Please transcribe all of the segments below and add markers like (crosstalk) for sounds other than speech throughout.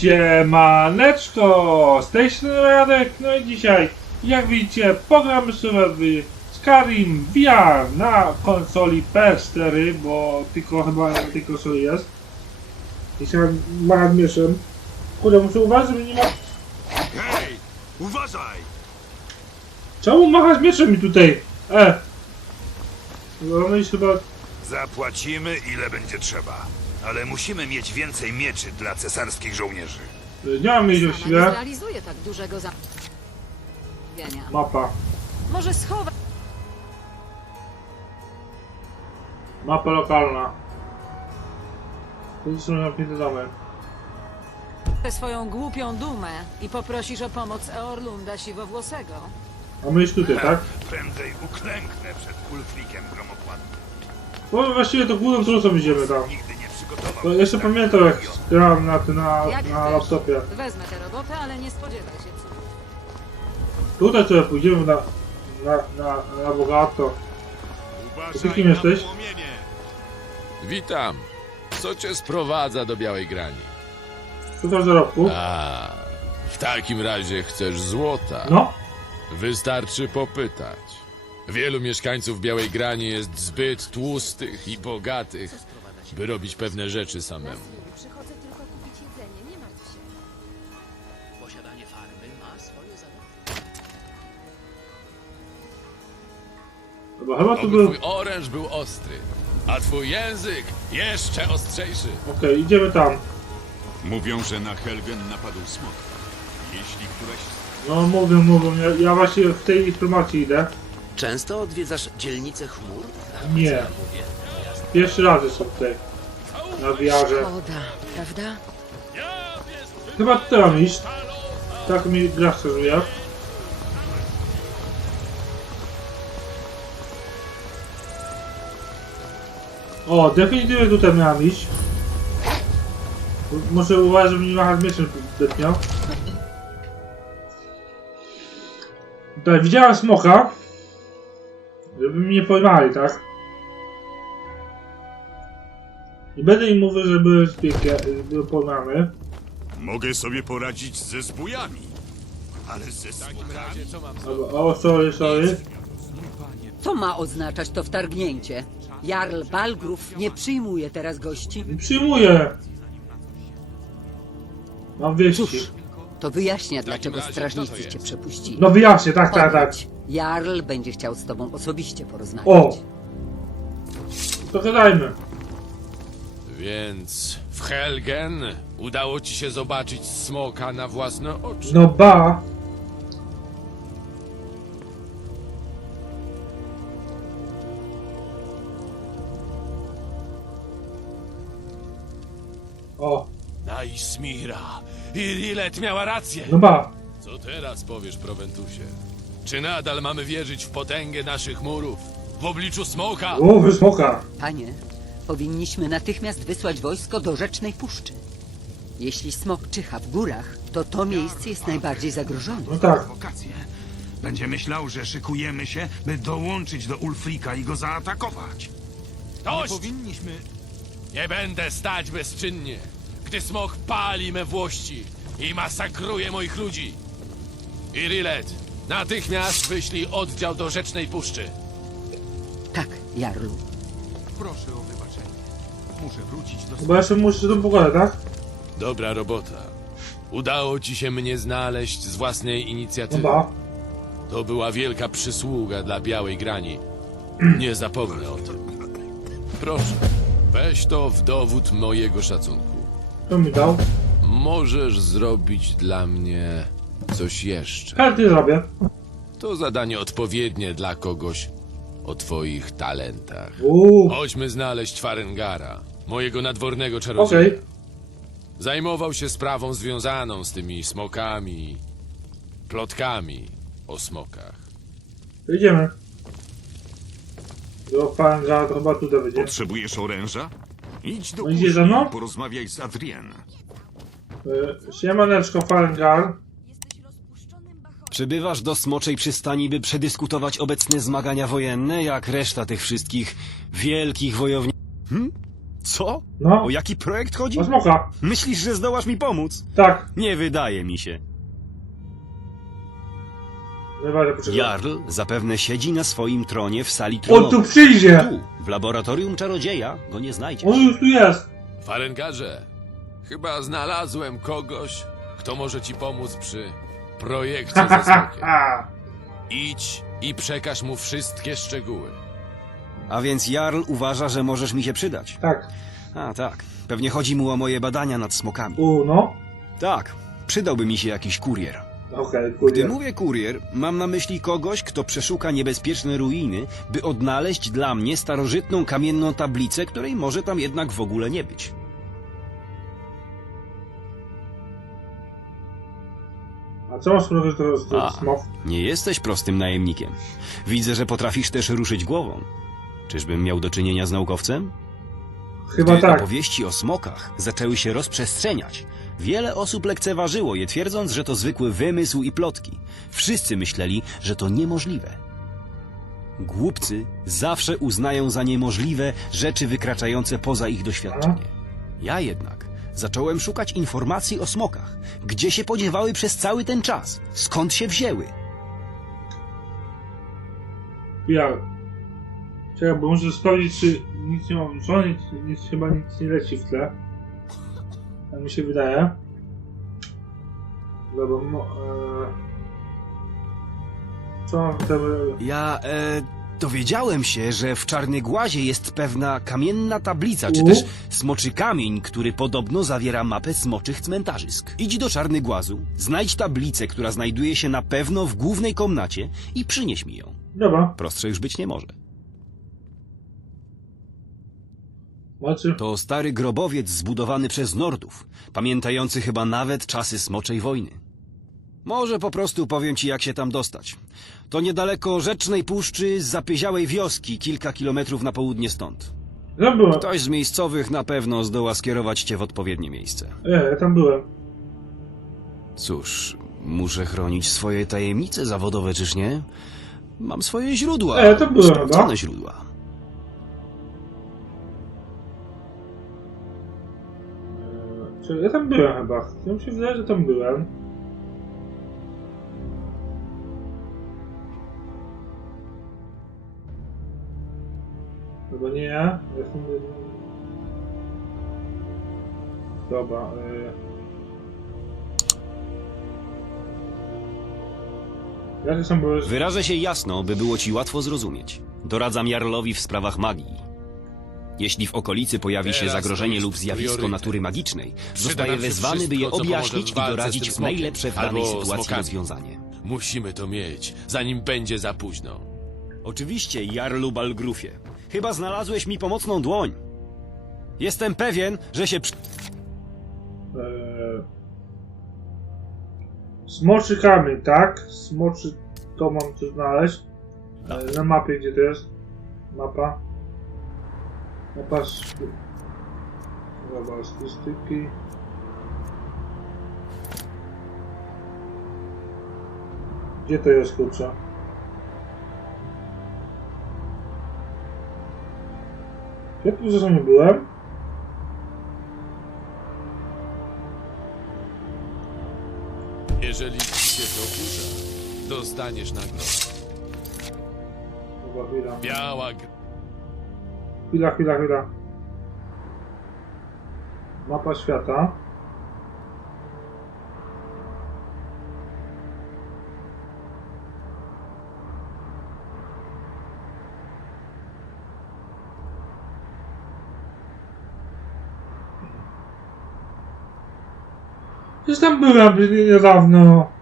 Siemaneczko, z tej strony Radek, no i dzisiaj, jak widzicie, programy sobie w Skyrim VR na konsoli PS4, bo tylko chyba na tej konsoli jest. I się machać mieszem. Kurde, muszę uważać, żeby nie ma... Hej, uważaj! Czemu machasz mieczem mi tutaj? E! No no i chyba... Zapłacimy ile będzie trzeba. Ale musimy mieć więcej mieczy dla cesarskich żołnierzy. Nie mam mieć Nie właściwie. realizuje tak dużego. Mapa. Może schowa... Mapa lokalna. To są napięte domy. swoją głupią dumę i poprosisz o pomoc Eorlunda Siwowłosego. A my już tutaj, tak? Prędzej uklęknę przed Ulfrikiem Gromokładnym. Bo właściwie to główną trasą idziemy tam. Nigdy nie. To jeszcze pamiętam jak grałem na, na, na laptopie. Wezmę tę robotę, ale nie spodziewaj się. Tutaj sobie pójdziemy na, na, na, na bogato. Ty kim jesteś? Witam. Co cię sprowadza do Białej Grani? Tutaj w zarobku. A, w takim razie chcesz złota. No. Wystarczy popytać. Wielu mieszkańców Białej Grani jest zbyt tłustych i bogatych, by robić pewne rzeczy samemu. Przychodzę tylko kupić jedzenie, nie martw się. Posiadanie farmy ma swoje zalety. Bo chyba tu Oby był... twój oręż był ostry, a twój język jeszcze ostrzejszy. Okej, idziemy tam. Mówią, że na Helgen napadł smok. Jeśli któraś No mówię, mówię. Ja, ja właśnie w tej informacji idę. Często odwiedzasz dzielnicę chmur? Nie. Pierwszy raz jestem tutaj. Na wiarze. Szkoda, prawda? Chyba mam iść. Tak mi gra wskazuje. O, definitywnie tutaj miałem iść. Muszę uważać, żeby nie machać mieczem zbytnio. Tutaj widziałem smoka. Żeby mnie nie pojmali, tak? Nie będę im mówił, że były były pojmany. mogę sobie poradzić ze zbójami. Ale ze smokami? Co mam O, o, sorry, sorry. Co ma oznaczać to wtargnięcie? Jarl Balgrów nie przyjmuje teraz gości? Nie przyjmuję. Mam wieści. Cóż, to wyjaśnia, dlaczego razie, to strażnicy jest? cię przepuścili. No wyjaśnię, tak, tak, tak. Jarl będzie chciał z tobą osobiście porozmawiać. O! Pogadajmy. Więc w Helgen udało ci się zobaczyć smoka na własne oczy. No ba. O, Naismira, Irilet miała rację. no ba. Co teraz powiesz, Proventusie? Czy nadal mamy wierzyć w potęgę naszych murów? W obliczu smoka? O, wysmoka. Panie, powinniśmy natychmiast wysłać wojsko do Rzecznej Puszczy. Jeśli smok czyha w górach, to to miejsce jest najbardziej zagrożone. No tak. Wakacje. Będzie myślał, że szykujemy się, by dołączyć do Ulfrika i go zaatakować. Dość! Powinniśmy... Nie będę stać bezczynnie, gdy smok pali me włości i masakruje moich ludzi. Irilet, natychmiast wyślij oddział do Rzecznej Puszczy. Tak, Jarlu. Proszę o. Muszę wrócić do... Chyba jeszcze muszę tą pogadać, tak? Dobra robota. Udało ci się mnie znaleźć z własnej No inicjatywy. ba. To była wielka przysługa dla Białej Grani. Nie zapomnę o tym. Proszę, weź to w dowód mojego szacunku. To mi dał. Możesz zrobić dla mnie coś jeszcze. Chętnie zrobię. To zadanie odpowiednie dla kogoś o twoich talentach. Uuu, Chodźmy znaleźć Farengara, mojego nadwornego czarodzieja. okej. Zajmował się sprawą związaną z tymi smokami, plotkami o smokach. Idziemy. Do Fanga to chyba tutaj będzie. Potrzebujesz oręża? Idź do No idzie ze mną? i porozmawiaj z Adrien. Y, Siemaneczko, Farengar. Jesteś rozpuszczonym bachorem. Przybywasz do Smoczej Przystani, by przedyskutować obecne zmagania wojenne, jak reszta tych wszystkich wielkich wojowników. Co? No, O jaki projekt chodzi? o smoka. Myślisz, że zdołasz mi pomóc? Tak, Nie wydaje mi się. Jarl zapewne siedzi na swoim tronie w sali On tu przyjdzie! Tu, w laboratorium czarodzieja, go nie znajdziesz. On już tu jest! Farengarze, chyba znalazłem kogoś, kto może ci pomóc przy projekcie ze smokiem. (laughs) Idź i przekaż mu wszystkie szczegóły. A więc Jarl uważa, że możesz mi się przydać. tak. A tak, pewnie chodzi mu o moje badania nad smokami. U, no. Tak, przydałby mi się jakiś kurier. Okej, Gdy kurde. mówię kurier, mam na myśli kogoś, kto przeszuka niebezpieczne ruiny, by odnaleźć dla mnie starożytną kamienną tablicę, której może tam jednak w ogóle nie być. A co masz jest A. smok? Nie jesteś prostym najemnikiem. Widzę, że potrafisz też ruszyć głową. Czyżbym miał do czynienia z naukowcem? Chyba Gdy tak. opowieści o smokach zaczęły się rozprzestrzeniać, wiele osób lekceważyło je, twierdząc, że to zwykły wymysł i plotki. Wszyscy myśleli, że to niemożliwe. Głupcy zawsze uznają za niemożliwe rzeczy wykraczające poza ich doświadczenie. Ja jednak zacząłem szukać informacji o smokach. Gdzie się podziewały przez cały ten czas? Skąd się wzięły? Ja. Czekaj, bo muszę sprawdzić, czy nic nie mam włączone, nic, nic chyba nic nie leci w tle. Tak mi się wydaje. Dobra, no, e... Co mam w. Ja e, dowiedziałem się, że w Czarnygłazie jest pewna kamienna tablica, czy U? też smoczy kamień, który podobno zawiera mapę smoczych cmentarzysk. Idź do Czarnygłazu, znajdź tablicę, która znajduje się na pewno w głównej komnacie i przynieś mi ją. Dobra, Prostsze już być nie może. To stary grobowiec zbudowany przez Nordów, pamiętający chyba nawet czasy Smoczej Wojny. Może po prostu powiem ci, jak się tam dostać. To niedaleko Rzecznej Puszczy, z zapieziałej wioski, kilka kilometrów na południe stąd. Tam byłem. Ktoś z miejscowych na pewno zdoła skierować cię w odpowiednie miejsce. E, ja tam byłem. Cóż, muszę chronić swoje tajemnice zawodowe, czyż nie? Mam swoje źródła. E, to byłem sprawdzone chyba. źródła. Czy ja tam byłem chyba. Ja mi się wydaje, że tam byłem. Chyba nie ja. Ja byłem. Dobra. Byłem. Wyrażę się jasno, by było ci łatwo zrozumieć. Doradzam Jarlowi w sprawach magii. Jeśli w okolicy pojawi się zagrożenie lub zjawisko natury magicznej, zostaje wezwany, by je objaśnić i doradzić najlepsze w danej sytuacji smokami. rozwiązanie. Musimy to mieć, zanim będzie za późno. Oczywiście, Jarlu Balgrufie. Chyba znalazłeś mi pomocną dłoń. Jestem pewien, że się przy... Eee... Smoczy kamień, tak? Smoczy to mam tu znaleźć. Eee, na mapie gdzie to jest? Mapa. Mapa sz- Dobra, statystyki. Gdzie to jest kurczę? Ja tu zresztą nie byłem. Jeżeli ci się to uda, dostaniesz nagrodę. Biała gr... Chwila, chwila, chwila. Mapa świata. Przecież tam byłem niedawno.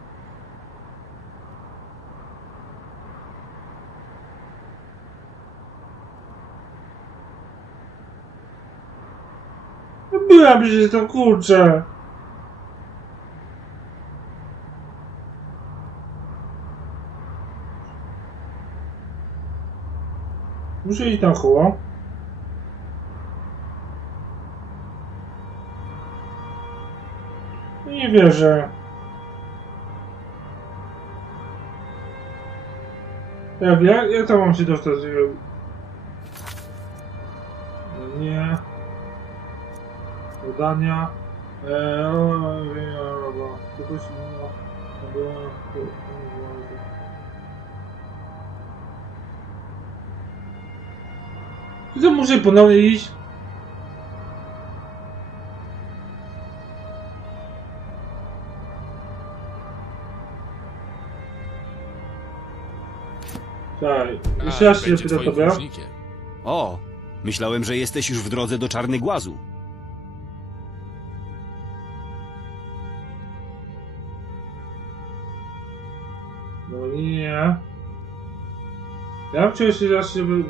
Byłem przecież tam, kurczę. Muszę iść na koło. Nie wierzę. Jak, jak, jak to mam się dostać? No Nie. Eee, dobra. Kogoś innego. Dobra, to- to- muszę ponownie iść. Tak, jeszcze raz się pytam tobie. O, myślałem, że jesteś już w drodze do Czarny Głazu. Ja raz, żeby...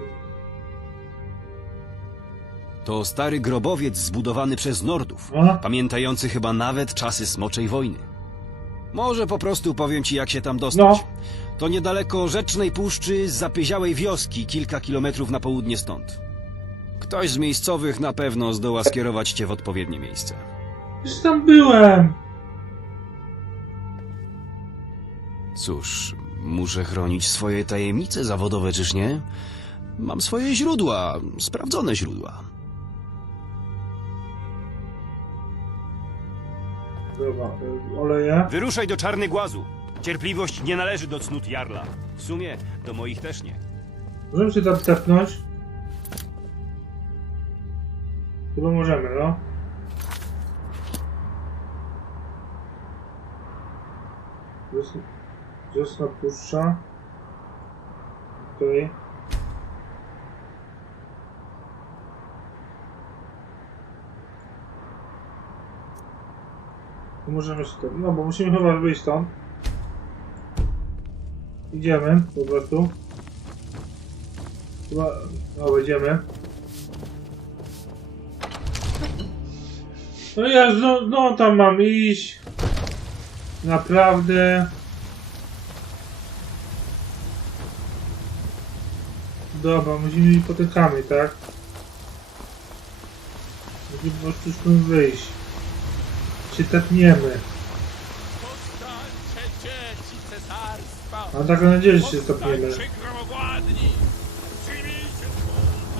To stary grobowiec zbudowany przez Nordów, A? pamiętający chyba nawet czasy Smoczej Wojny. Może po prostu powiem ci, jak się tam dostać. No. To niedaleko Rzecznej Puszczy z zapyziałej wioski, kilka kilometrów na południe stąd. Ktoś z miejscowych na pewno zdoła skierować cię w odpowiednie miejsce. Już tam byłem. Cóż, muszę chronić swoje tajemnice zawodowe, czyż nie? Mam swoje źródła, sprawdzone źródła. Dobra, y, oleję. Wyruszaj do Czarny Głazu. Cierpliwość nie należy do cnót Jarla. W sumie do moich też nie. Możemy się tam tepnąć. Chyba możemy, no. Wiosna- Wiosna puszcza. Okej. Tu Możemy tam, no bo musimy chyba wyjść stąd. Idziemy po prostu. Chyba, no będziemy. No ja no, no tam mam iść. Naprawdę. Dobra, musimy iść po te kamy, tak? Musimy po prostu stąd wyjść. Się tepniemy. Mam taką nadzieję, że się! Przyjmijcie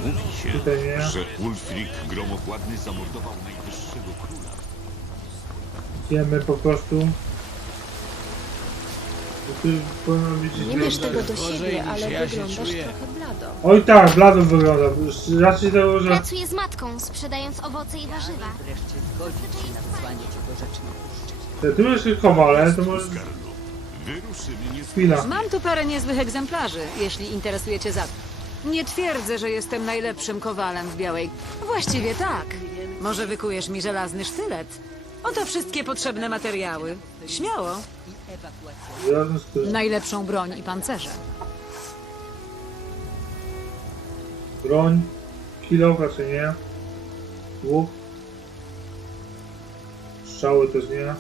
Mówi się, Tutaj nie. że Ulfric Gromokładny zamordował najwyższego króla. Idziemy po prostu. Tu powinno być Nie bierz tego do siebie, ale ja się wyglądasz czuję. trochę blado. Oj tak, blado wygląda. Raczej tego, że... Pracuję z matką, sprzedając owoce i warzywa. Wreszcie zgodził się na wysłanie cię do Rzecznej Puszczy. Te, tu jest kowale, to może... Wyruszymy nie Chwila. Mam tu parę niezłych egzemplarzy, jeśli interesuje cię zakup. Nie twierdzę, że jestem najlepszym kowalem w Białej. Właściwie tak. Może wykujesz mi żelazny sztylet? Oto wszystkie potrzebne materiały. Śmiało. Najlepszą broń i pancerze. Broń. Kilo, raczej nie. Łuk. Strzały też nie.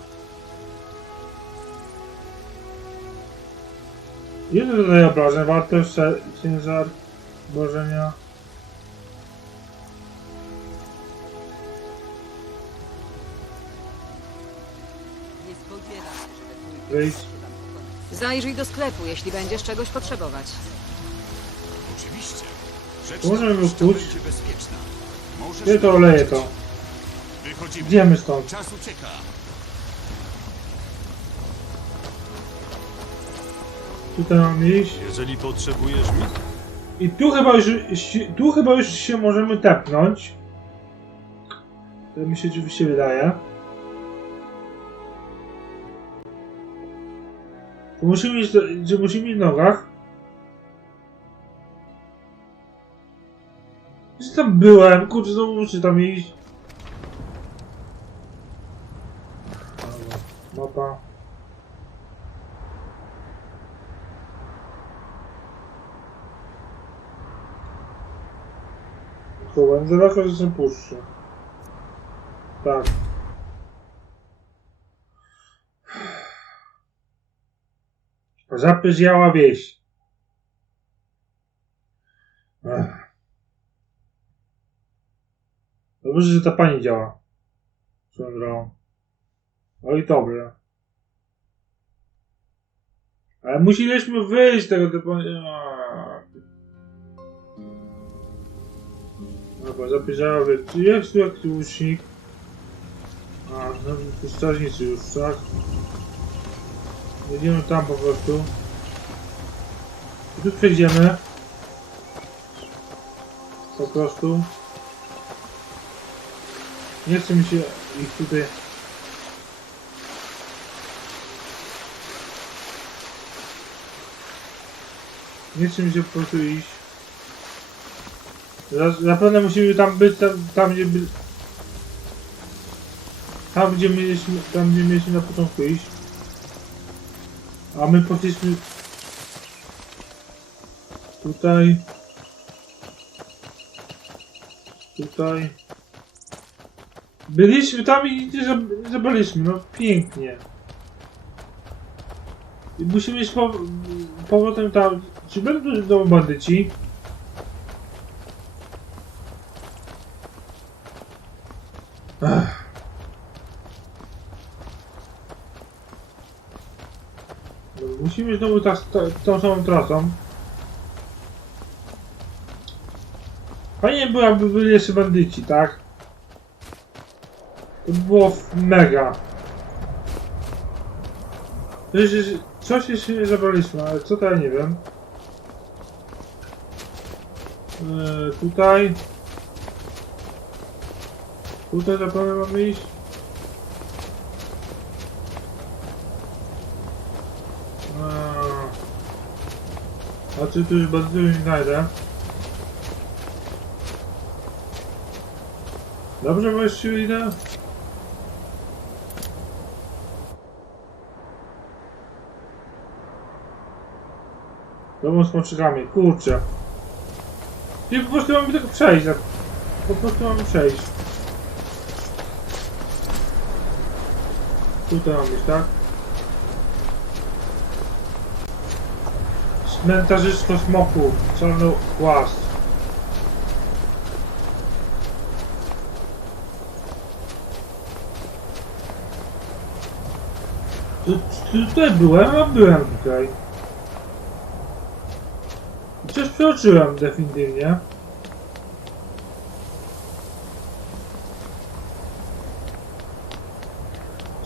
Ile tutaj obrażeń? Wartość, sze- ciężar obrażenia. Wyjść. Zajrzyj do sklepu, jeśli będziesz czegoś potrzebować. Oczywiście. Rzecz Możemy ta puszcza pójść. będzie bezpieczna. Możesz Gdzie to oleje to? Wychodzimy. Idziemy stąd. Czas ucieka. Tutaj mam iść. Jeżeli potrzebujesz mi, I tu chyba już, tu chyba już się możemy tepnąć. To mi się oczywiście wydaje. Iść, do- że musimy iść w nogach. Gdzie tam byłem? Kurczę, znowu muszę tam iść. Mapa. Niedaleko, że się puszczę. Tak. Zapyziała wieś. Ech. Dobrze, że ta pani działa. Drogą. Oj, dobrze. Ale musieliśmy wyjść tego typu... Dobra, zapyziała wieś. Czy jest tu jakiś łucznik? A, no strażnicy już, tak? Jedziemy tam po prostu. I tu przejdziemy. Po prostu. Nie chce mi się ich tutaj... Nie chce mi się po prostu iść. Zapewne musimy tam być, tam, tam gdzie by... Tam gdzie mieliśmy, tam gdzie mieliśmy na początku iść. A my poszliśmy... Tutaj. Tutaj. Byliśmy tam i zabraliśmy, no pięknie. I musimy iść po, powrotem tam. Czy będą znowu bandyci? Musimy znowu ta, ta, tą samą trasą. Fajnie było, jakby byli jeszcze bandyci, tak? To by było mega. Coś, jeszcze- nie zabraliśmy, ale co to ja nie wiem. Eee, tutaj. Tutaj zapewne mamy iść. Czy tu bandytów nie znajdę? Dobrze właściwie idę? Domą z mączykami, kurczę. I po prostu mamy tylko przejść, tak. Po prostu mamy przejść. Tutaj mam być, tak? Cmentarzysko smoku, czarny głaz. Tu, tutaj byłem, a byłem tutaj. Coś przeoczyłem definitywnie.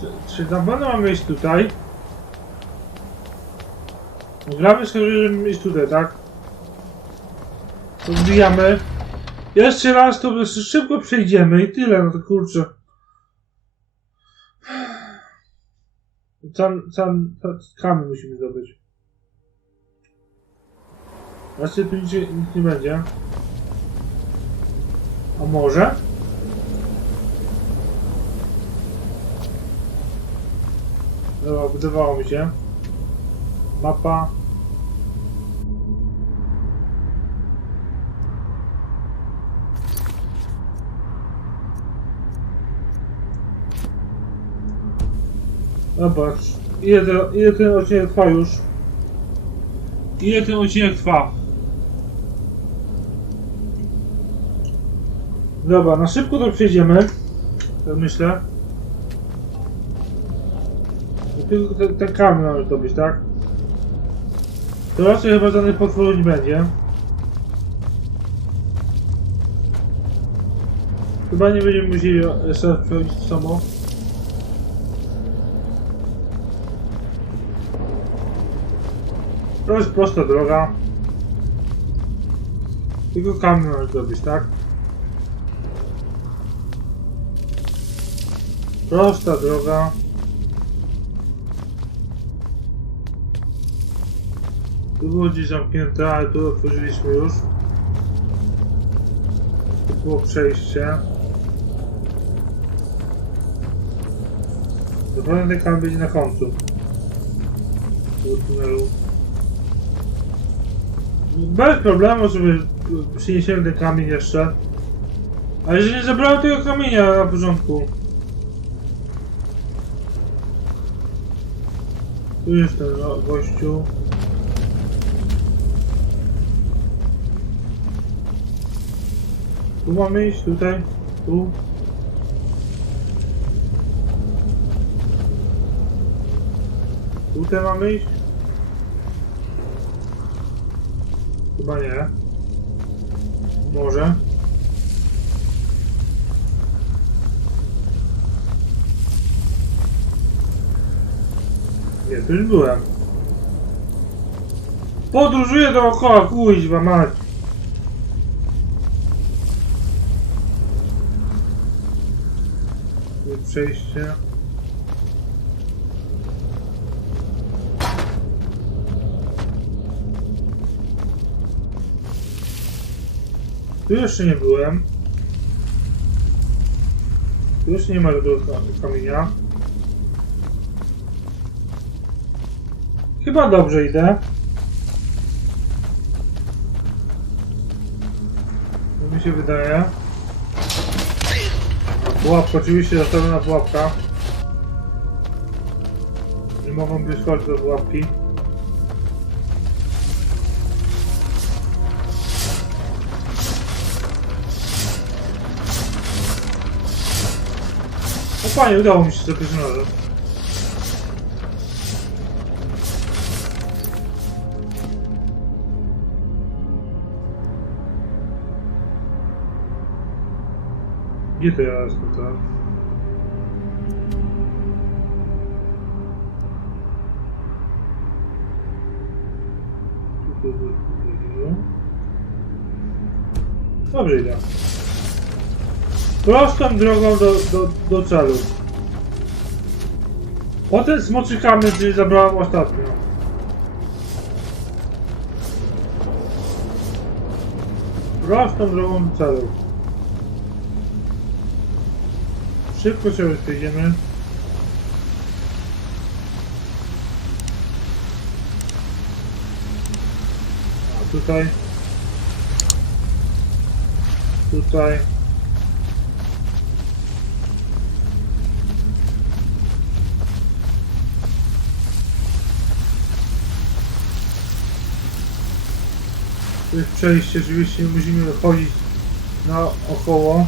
Czy, czy na pewno mamy iść tutaj? Gramy sobie, żeby iść tutaj, tak? To wbijamy. Jeszcze raz to szybko przejdziemy i tyle, no to kurczę. Sam, sam kamień musimy zdobyć. Raczej tu nic, nic nie będzie. A może? Dobra, wydawało mi się. Mapa. Zobacz. Ile, ten- ile ten odcinek trwa już? Ile ten odcinek trwa? Dobra, na szybko to przejdziemy. Tak myślę. Tylko ten, ten kamień mamy zdobyć, tak? To raczej chyba żadnych potworów nie będzie. Chyba nie będziemy musieli jeszcze raz przechodzić to samo. To jest prosta droga. Tylko kamień mamy zdobyć, tak? Prosta droga. Tu było gdzieś zamknięte, ale tu otworzyliśmy już. Tu było przejście. Zapewne ten kamień będzie na końcu. Tego tunelu. Bez problemu sobie przyniesiemy ten kamień jeszcze. Ale jeżeli nie zabrałem tego kamienia na początku. Tu jest ten no, gościu. Tu mamy iść, tutaj, tu. Tutaj mamy iść? Chyba nie. Może. Nie, tu już byłem. Podróżuję dookoła, kuźwa mać. Przejście. Tu jeszcze nie byłem. Tu jeszcze nie ma żadnego ka- kamienia. Chyba dobrze idę. To mi się wydaje. Pułapka, oczywiście zastawiona pułapka. Nie mogą być chodzić do pułapki. O panie, udało mi się za pierwszym razem. Gdzie to ja jestem teraz? Tu, tu, tu, tu, tu. Dobrze idę. Prostą drogą do, do, do celu. Potem smoczykami, czyli zabrałem ostatnio. Prostą drogą do celu. Szybko się rozpędzimy. A tutaj. Tutaj. To przejście, oczywiście musimy chodzić na około.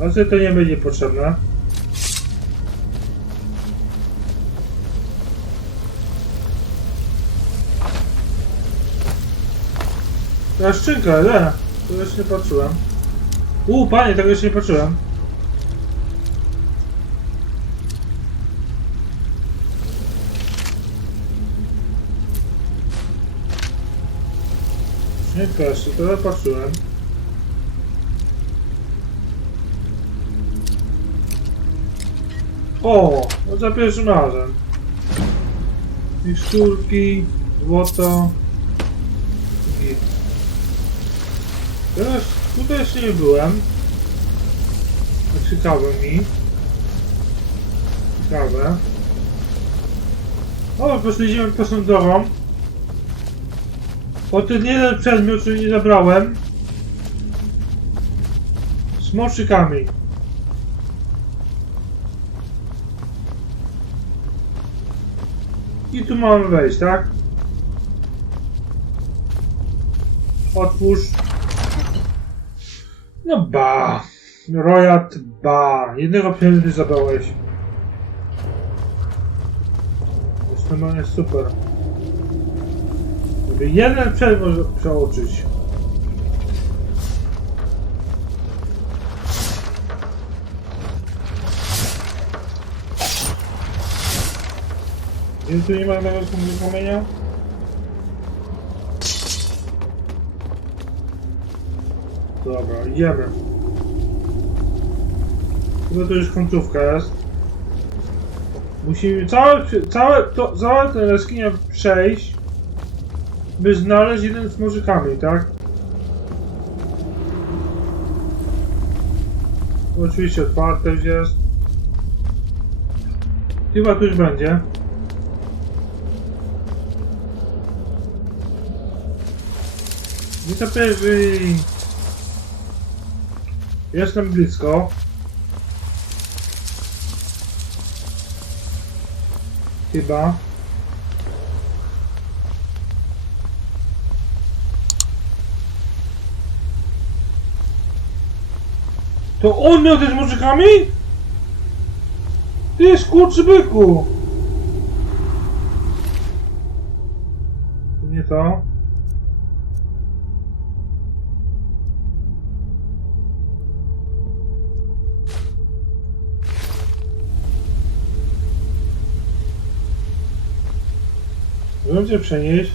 Ale to nie będzie potrzebne. Ta szczynka, nie. To jeszcze nie patrzyłem. U, panie, tego jeszcze nie patrzyłem. Nie też, to patrzyłem. O, no za pierwszym razem. Miksturki, złoto. Jeszcze nie byłem. No, Ciekawe mi. Ciekawe. O, poszliśmy prostą drogą. O ten jeden przedmiot, który nie zabrałem. Smoczykami. I tu mamy wejść, tak? Otwórz. No ba. Rojat, ba. Jednego pieniądza zabrałeś. Jest normalnie super. Żeby jeden przedmiot przeoczyć. Więc tu nie ma tego kamienia? Dobra, idziemy. Chyba to już końcówka jest. Musimy całe, całe, to, całe tę jaskinię przejść, by znaleźć jeden z morzykami, tak? Oczywiście otwarte już jest. Chyba tu już będzie. Nie zapewni. Jestem blisko. Chyba. To on miał też murzykami? Ty skurczybyku! To nie to. Możemy cię przenieść.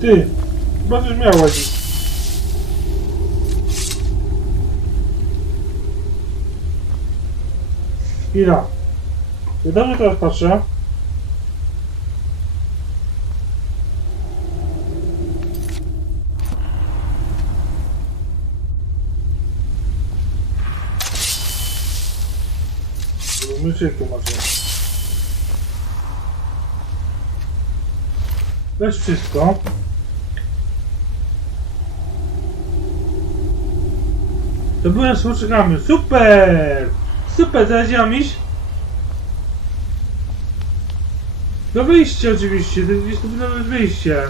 Ty, będziesz miał łazić. Chwila. Ja dobrze teraz patrzę. Myczyku macie. Weź wszystko. To byłem smoczykami. Super! Super, teraz ja mam iść? Do wyjścia oczywiście, to tu powinno być wyjście.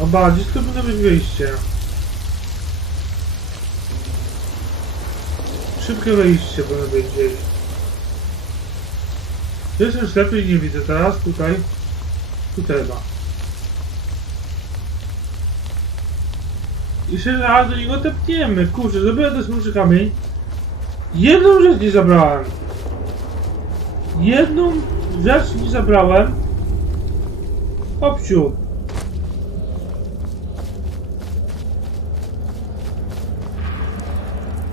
Oba, gdzieś tu powinno być wyjście. Szybkie wejście powinno być gdzieś. Jestem ślepy i nie widzę teraz, tutaj. Tutaj chyba. I się raz do niego tepniemy. Kurczę, zrobiłem z muszy kamień. Jedną rzecz nie zabrałem. Jedną rzecz nie zabrałem. Opciu.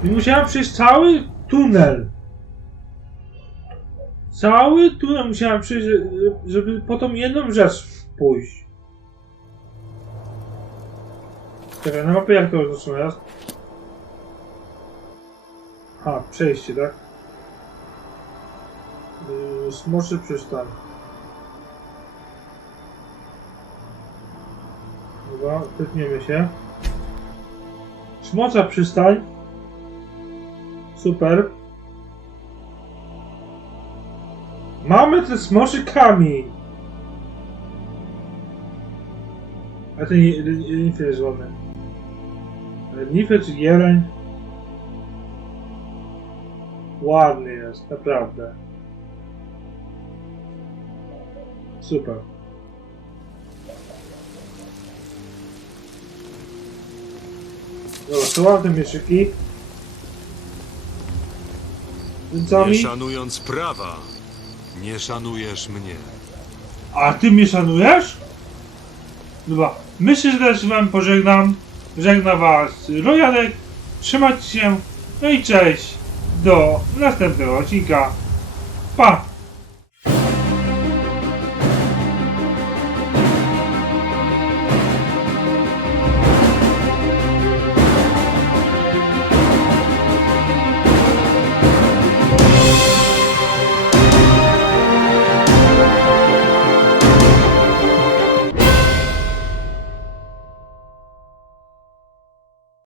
I musiałem przejść cały tunel. Cały tunel musiałem przejść, żeby po tą jedną rzecz pójść. Czekaj, na mapie jak to oznaczone jest? A, przejście, tak? Yy, smoczy przystań. Dobra, typniemy się. Smocza przystań. Super. Mamy te smoczy kamień. A ten Renifер jest ładny. Renifer czy jeleń? Ładny jest, naprawdę. Super. Dobra, to ładne mieszyki. Nie szanując prawa, nie szanujesz mnie. A ty mnie szanujesz? Dobra, myślę, że też wam pożegnam. Żegna was Rojanek. Trzymajcie się. No i cześć. Do następnego odcinka. Pa!